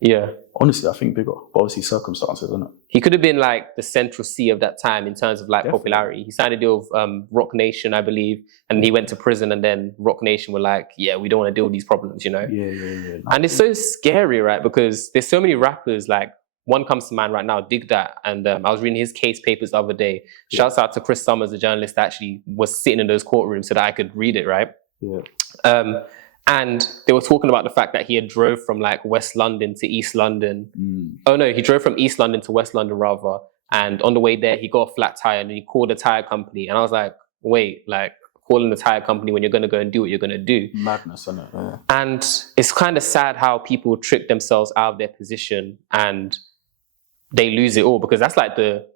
Yeah. Honestly, I think bigger. But obviously circumstances, isn't it? He could have been like the central C of that time in terms of like popularity. He signed a deal with Rock Nation, I believe, and he went to prison, and then Rock Nation were like, yeah, we don't want to deal with these problems, you know? Yeah. And it's so scary, right? Because there's so many rappers, like one comes to mind right now, Dig That. And I was reading his case papers the other day. Shouts out to Chris Summers, the journalist that actually was sitting in those courtrooms so that I could read it, right? Yeah. And they were talking about the fact that he had drove from like West London to East London. Oh no, he drove from East London to West London rather. And on the way there, he got a flat tire and he called a tire company. And I was like, wait, like calling the tire company when you're going to go and do what you're going to do. Madness, isn't it? Yeah. And it's kind of sad how people trick themselves out of their position and they lose it all, because that's like the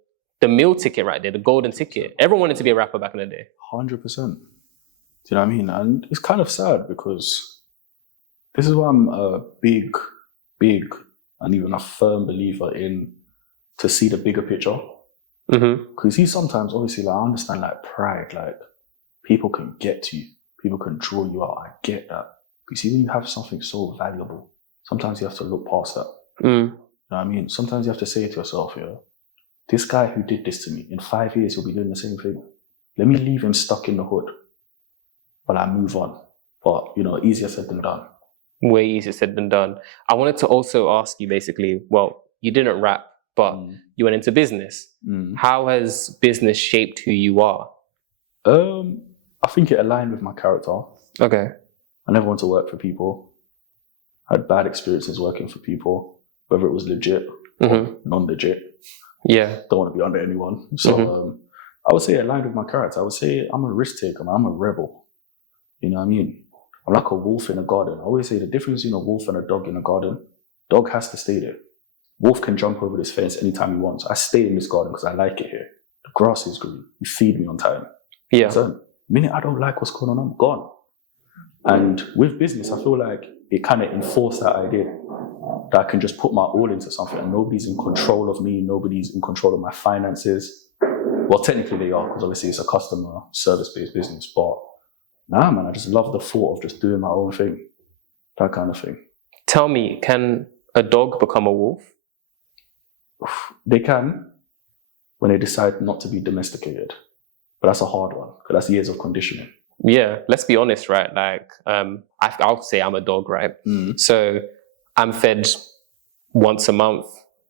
meal ticket right there, the golden ticket. Everyone wanted to be a rapper back in the day. 100%. Do you know what I mean? And it's kind of sad because this is why I'm a big, and even a firm believer in to see the bigger picture. Because sometimes, obviously, like, I understand like pride, like people can get to you, people can draw you out. I get that. But you see, when you have something so valuable, sometimes you have to look past that. You know what I mean? Sometimes you have to say to yourself, this guy who did this to me, in 5 years, he'll be doing the same thing. Let me leave him stuck in the hood. But I move on. But, easier said than done. Way easier said than done. I wanted to also ask you basically, well, you didn't rap, but you went into business. How has business shaped who you are? I think it aligned with my character. Okay. I never want to work for people. I had bad experiences working for people, whether it was legit or non-legit. Yeah. Don't want to be under anyone. So I would say it aligned with my character. I would say I'm a risk taker, man. I'm a rebel. You know what I mean? I'm like a wolf in a garden. I always say the difference between a wolf and a dog in a garden, dog has to stay there. Wolf can jump over this fence anytime he wants. I stay in this garden because I like it here. The grass is green. You feed me on time. Yeah. So the minute I don't like what's going on, I'm gone. And with business, I feel like it kind of enforced that idea that I can just put my all into something and nobody's in control of me, nobody's in control of my finances. Well, technically they are, because obviously it's a customer service-based business, but nah, man, I just love the thought of just doing my own thing, that kind of thing. Tell me, can a dog become a wolf? They can, when they decide not to be domesticated. But that's a hard one, because that's years of conditioning. Yeah, let's be honest, right? Like, I'll say I'm a dog, right? So I'm fed once a month.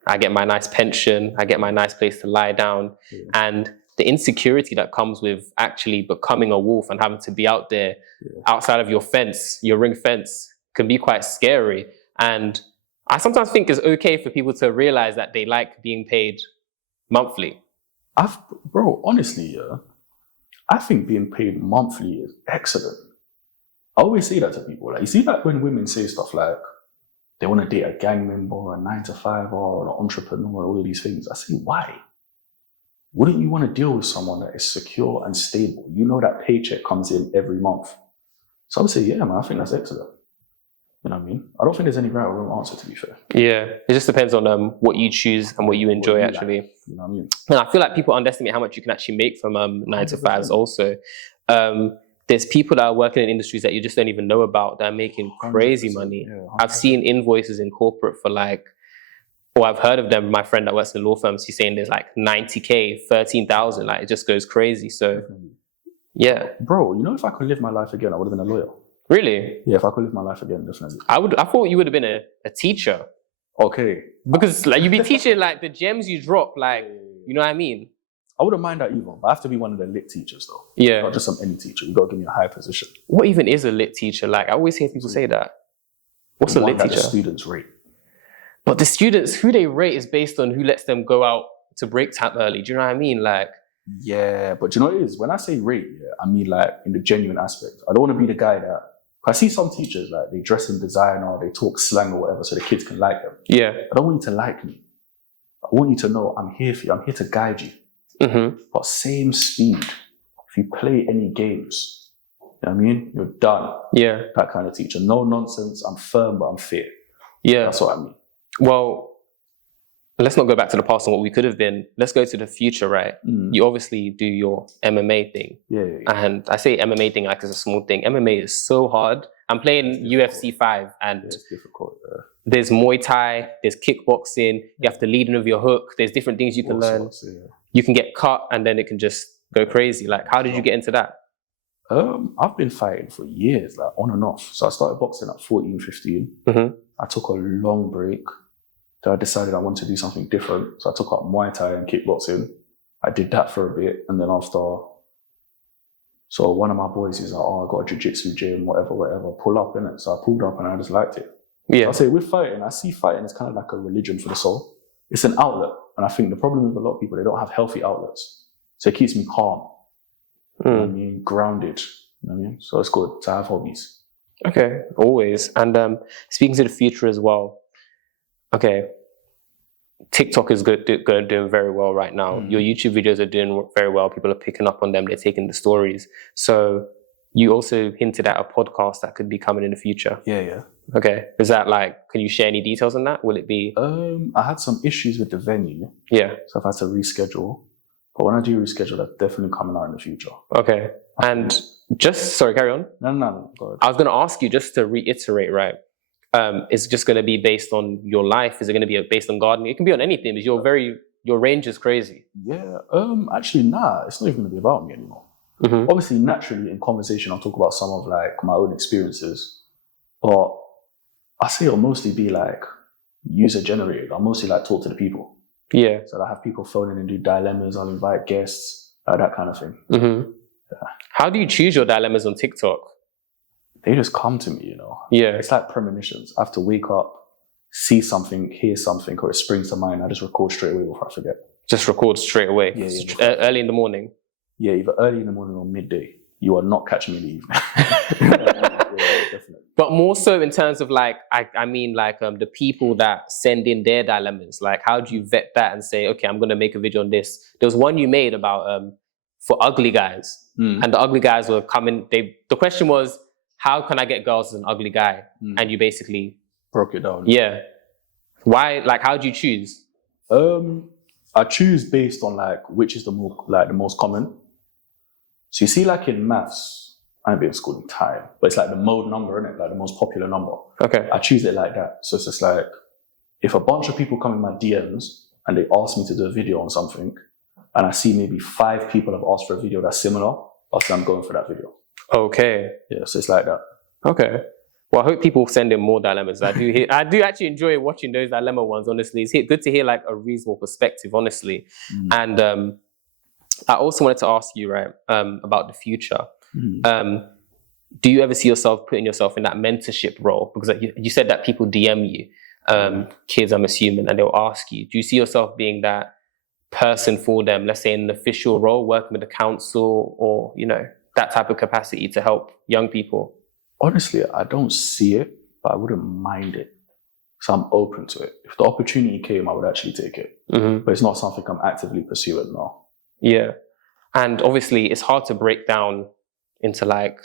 I get my nice pension. I get my nice place to lie down. And the insecurity that comes with actually becoming a wolf and having to be out there outside of your fence, your ring fence, can be quite scary. And I sometimes think it's okay for people to realize that they like being paid monthly. Bro, honestly, I think being paid monthly is excellent. I always say that to people. Like, you see that when women say stuff like they want to date a gang member or a 9-to-5 or an entrepreneur, all of these things, I say, why? Wouldn't you want to deal with someone that is secure and stable? You know that paycheck comes in every month. So I would say, yeah, man, I think that's excellent. You know what I mean? I don't think there's any right or wrong answer, to be fair. Yeah, it just depends on what you choose and what you enjoy, actually. Like, you know what I mean? And I feel like people underestimate how much you can actually make from 9-to-5s also. There's people that are working in industries that you just don't even know about that are making crazy money. Yeah, I've seen invoices in corporate for like, or I've heard of them, my friend that works in law firms, he's saying there's like 90K, 13,000, like it just goes crazy. So, yeah. Bro, you know, if I could live my life again, I would have been a lawyer. Really? Yeah, if I could live my life again, definitely. I thought you would have been a teacher. Okay. Because like you'd be teaching like the gems you drop, like, you know what I mean? I wouldn't mind that either, but I have to be one of the lit teachers though. Yeah. Not just some any teacher. You got to give me a high position. What even is a lit teacher? Like, I always hear people say that. What's a lit teacher? The students rate. But the students, who they rate is based on who lets them go out to break time early. Do you know what I mean? Like, yeah, but you know what it is? When I say rate, I mean like in the genuine aspect. I don't want to be the guy that, I see some teachers like they dress in designer, they talk slang or whatever so the kids can like them. Yeah. I don't want you to like me. I want you to know I'm here for you. I'm here to guide you. But same speed. If you play any games, you know what I mean? You're done. Yeah. That kind of teacher. No nonsense. I'm firm, but I'm fair. Yeah. That's what I mean. Well, let's not go back to the past and what we could have been. Let's go to the future, right? You obviously do your MMA thing. Yeah. And I say MMA thing like it's a small thing. MMA is so hard. I'm playing UFC 5 and it's difficult. There's Muay Thai, there's kickboxing, you have to lead in with your hook, there's different things you can learn. You can get cut and then it can just go crazy. Like, how did you get into that? I've been fighting for years, like on and off. So I started boxing at 14, 15. I took a long break. Then I decided I wanted to do something different. So I took up Muay Thai and kickboxing. I did that for a bit. And then after, so one of my boys is like, oh, I got a jiu-jitsu gym, whatever, pull up, innit? So I pulled up and I just liked it. Yeah. So I say with fighting, I see fighting as kind of like a religion for the soul. It's an outlet. And I think the problem with a lot of people, they don't have healthy outlets. So it keeps me calm. You know what I mean? Grounded. You know what I mean? So it's good to have hobbies. Okay, always. And speaking to the future as well, okay, TikTok is doing very well right now. Your YouTube videos are doing very well. People are picking up on them. They're taking the stories. So you also hinted at a podcast that could be coming in the future. Yeah. Okay. Is that like, can you share any details on that? Will it be? I had some issues with the venue. Yeah. So I've had to reschedule. But when I do reschedule, that's definitely coming out in the future. Okay. And sorry, carry on. No. Go ahead. I was going to ask you, just to reiterate, right? Is it just going to be based on your life? Is it going to be based on gardening? It can be on anything, because your range is crazy. Yeah. Actually, it's not even going to be about me anymore. Obviously, naturally, in conversation, I'll talk about some of like my own experiences. But I say it'll mostly be like user generated. I'll mostly like talk to the people. Yeah. So I have people phone in and do dilemmas. I'll invite guests, that kind of thing. Yeah. How do you choose your dilemmas on TikTok? They just come to me, you know. Yeah. It's like premonitions. I have to wake up, see something, hear something, or it springs to mind. I just record straight away before I forget. Just record straight away? Yeah. Early in the morning? Yeah, either early in the morning or midday. You are not catching me in the evening. definitely. But more so in terms of like, I mean like the people that send in their dilemmas. Like, how do you vet that and say, okay, I'm going to make a video on this? There was one you made about for ugly guys, and the ugly guys were coming. The question was, how can I get girls as an ugly guy? And you basically broke it down. Yeah. Why? Like, how do you choose? I choose based on like which is the most common. So you see, like in maths, I haven't been in school in time, but it's like the mode number, isn't it? Like the most popular number. Okay. I choose it like that. So it's just like, if a bunch of people come in my DMs and they ask me to do a video on something, and I see maybe 5 people have asked for a video that's similar, I'll say I'm going for that video. Okay. Yeah, so it's like that. Okay. Well, I hope people send in more dilemmas. I do actually enjoy watching those dilemma ones, honestly. It's good to hear like a reasonable perspective, honestly. And I also wanted to ask you, right, about the future. Do you ever see yourself putting yourself in that mentorship role? Because you said that people DM you, kids, I'm assuming, and they'll ask you. Do you see yourself being that person for them, let's say in an official role, working with the council or, you know, that type of capacity to help young people? Honestly, I don't see it, but I wouldn't mind it. So I'm open to it. If the opportunity came, I would actually take it. But it's not something I'm actively pursuing now. Yeah. And obviously, it's hard to break down into like,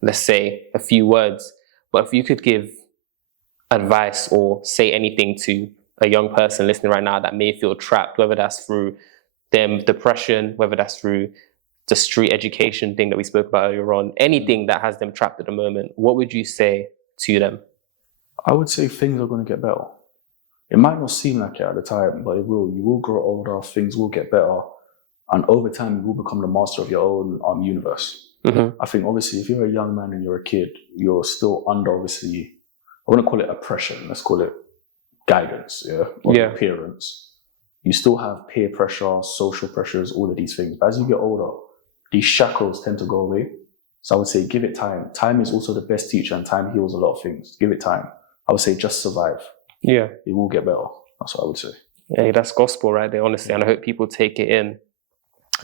let's say, a few words. But if you could give advice or say anything to a young person listening right now that may feel trapped, whether that's through them depression, whether that's through the street education thing that we spoke about earlier on, anything that has them trapped at the moment, what would you say to them? I would say things are going to get better. It might not seem like it at the time, but it will. You will grow older, things will get better, and over time you will become the master of your own universe. I think obviously if you're a young man and you're a kid, you're still under obviously, I wouldn't call it oppression, let's call it guidance, or your parents. You still have peer pressure, social pressures, all of these things. But as you get older, these shackles tend to go away. So I would say give it time. Time is also the best teacher and time heals a lot of things. Give it time. I would say just survive. Yeah. It will get better. That's what I would say. Yeah, that's gospel right there, honestly. And I hope people take it in.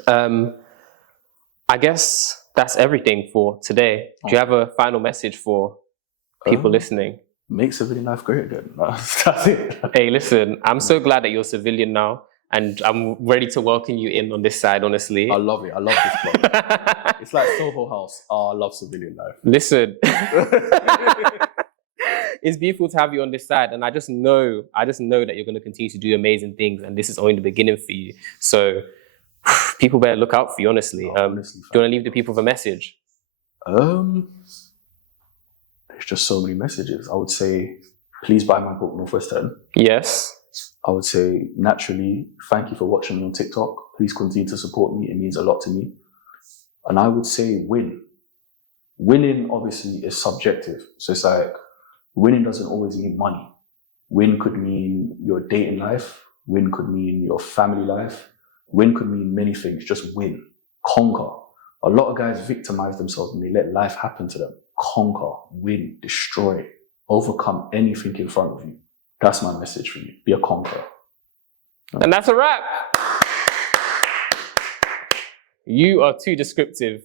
I guess that's everything for today. Do you have a final message for people listening? Make civilian life great again. That's it. Hey, listen, I'm so glad that you're a civilian now. And I'm ready to welcome you in on this side, honestly. I love it. I love this club. It's like Soho House. Oh, I love civilian life. Listen. It's beautiful to have you on this side. And I just know that you're going to continue to do amazing things. And this is only the beginning for you. So people better look out for you, honestly. Honestly, do you want to leave the people with a message? There's just so many messages. I would say, please buy my book, NW10. Yes. I would say, naturally, thank you for watching me on TikTok. Please continue to support me. It means a lot to me. And I would say win. Winning, obviously, is subjective. So it's like, winning doesn't always mean money. Win could mean your dating life. Win could mean your family life. Win could mean many things. Just win. Conquer. A lot of guys victimize themselves and they let life happen to them. Conquer, win, destroy, overcome anything in front of you. That's my message for you. Be a conqueror. And that's a wrap. You are too descriptive.